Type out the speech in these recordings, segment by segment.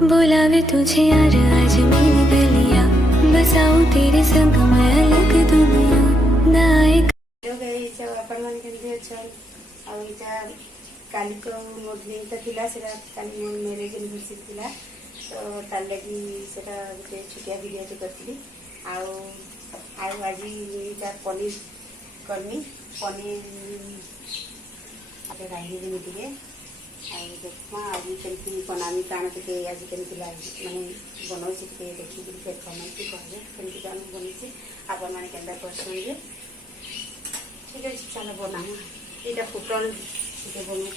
बुलावे तुझे यार आज मेरी गलियां, बसाऊं तेरे संग मैं अलग दुनिया ना आए। आपण मैंने केमती अच्छा आईटा काली तो मोर दिन तो थिला सेटा काली मोर मैरिज एनिवर्सरी थिला तो तार लगी सेटा गोटे छुटिया वीडियो तो करथिली आउ आउ आज इटा पनीर करमी पनीर आटे राई देमी टिके आ देखमा आज केमती बनामी काण टिके आज केमती लागी माने बनौसी टिके देखि कि फेर कमेंट करबे केमती काण बनैछि आपण माने केनता करछन ठीक है चलो बनाना ये फुटन टे बनाऊँ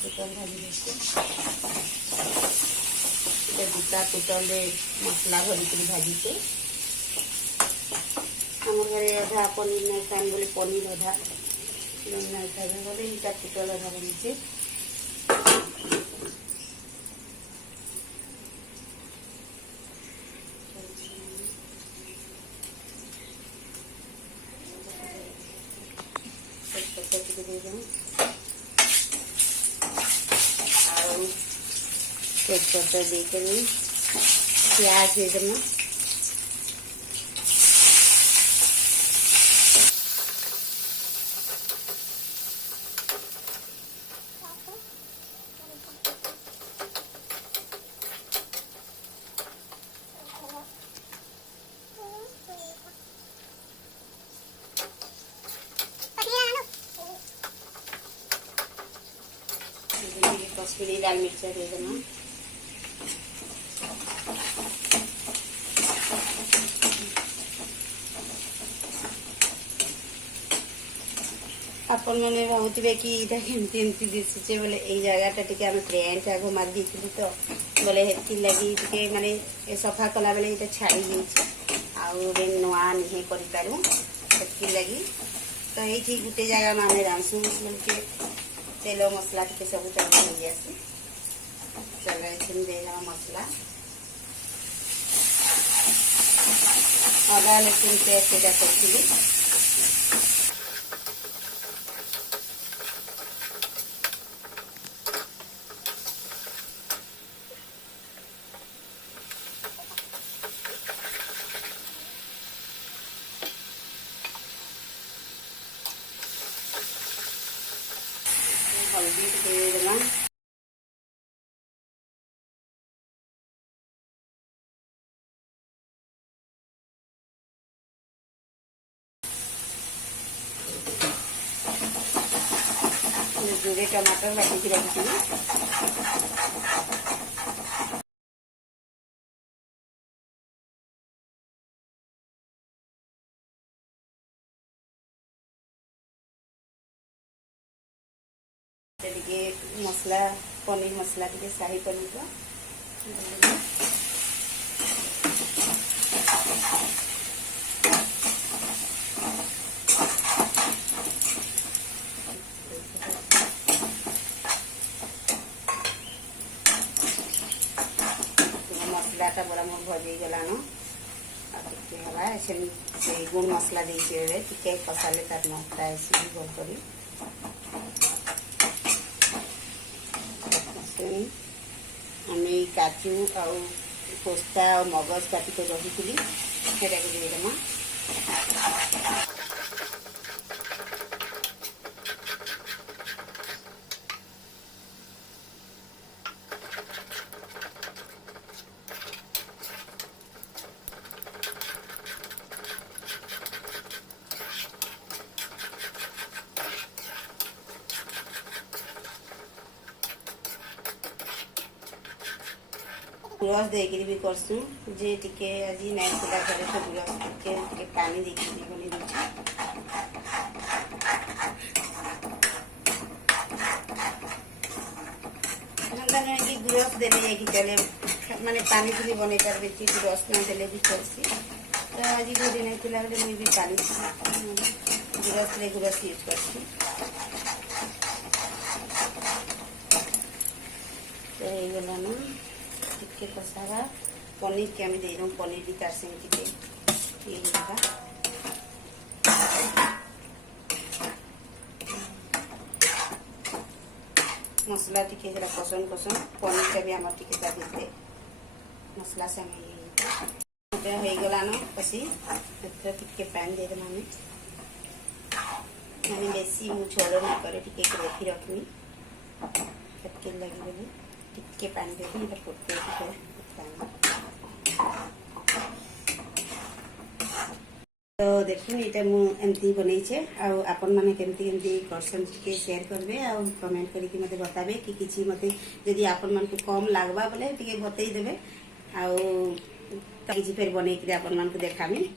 फुटन भाजी देखते दुटा फुटन मसला भरिक भाजी से आम घर अधा पनीर नहीं खाए बोले पनीर अधा नहीं खाए बोले इटा फुटल अधा बनी तेजपत्ता देकर प्याज दे देना कश्मीरी लाल मिर्चा दे देना आपण मैंने भावुवे कि केमती दिशे बोले यही जगहटा टी प्रेंट आग मार दी तो बोले हेती लगी टे माने सफा कला बेले ये छाड़ी जाए नुआ नहीं कर लगी तो ये गोटे जगह माने रांधसु बोल तेल मसला टे सब चल आसी चल देना मसला अदा लसुन पेस्ट एटा करथिली हल्दी दे देना जोड़े टमाटर बाटी रखी मसला पनीर मसला टे शाही पनीर मसलाटा बड़ा मोर भजे गलान से गुण मसला देखे टे कसाले तार नटा ऐसी भल कर आम काजू आउ पोस्ता और मगज काटिक रही थी देदेमा गुरस देकर भी करसु जे टिके आज नाइ थिला करे तो गुरस टिके पानी देके बनी दउछि नंदा ने कि गुरस देले कि चले माने पानी भी बने कर बेची गुरस न देले भी चलसी तो आज गोदी नाइ थिला बेले मुई भी पानी गुरस यूज करसी तो ये गला ना टिके कसावा पनीर के आम दे दूँ पनीर भी तार संगे टिके मसला टिके जरा पसंद पनीर का भी आम टिके ता देते मसला संगे ये हो गलान कसी टिके पानी दे देना मैंने बेसी मु झोल न करे टिके ग्रेवी रखनी के लगी बोली टिके पानी देबी एटा फुटे तो देखुन ये मुझे बनईचे आपण मैंने केमती करसन टिके शेयर करबे आ कमेंट करके मते बताबे कि किछि मते जदि आपण मन को कम लागबा बोले टिके बतई देबे आ किछि फेर बनई के आपण मन को देखामी।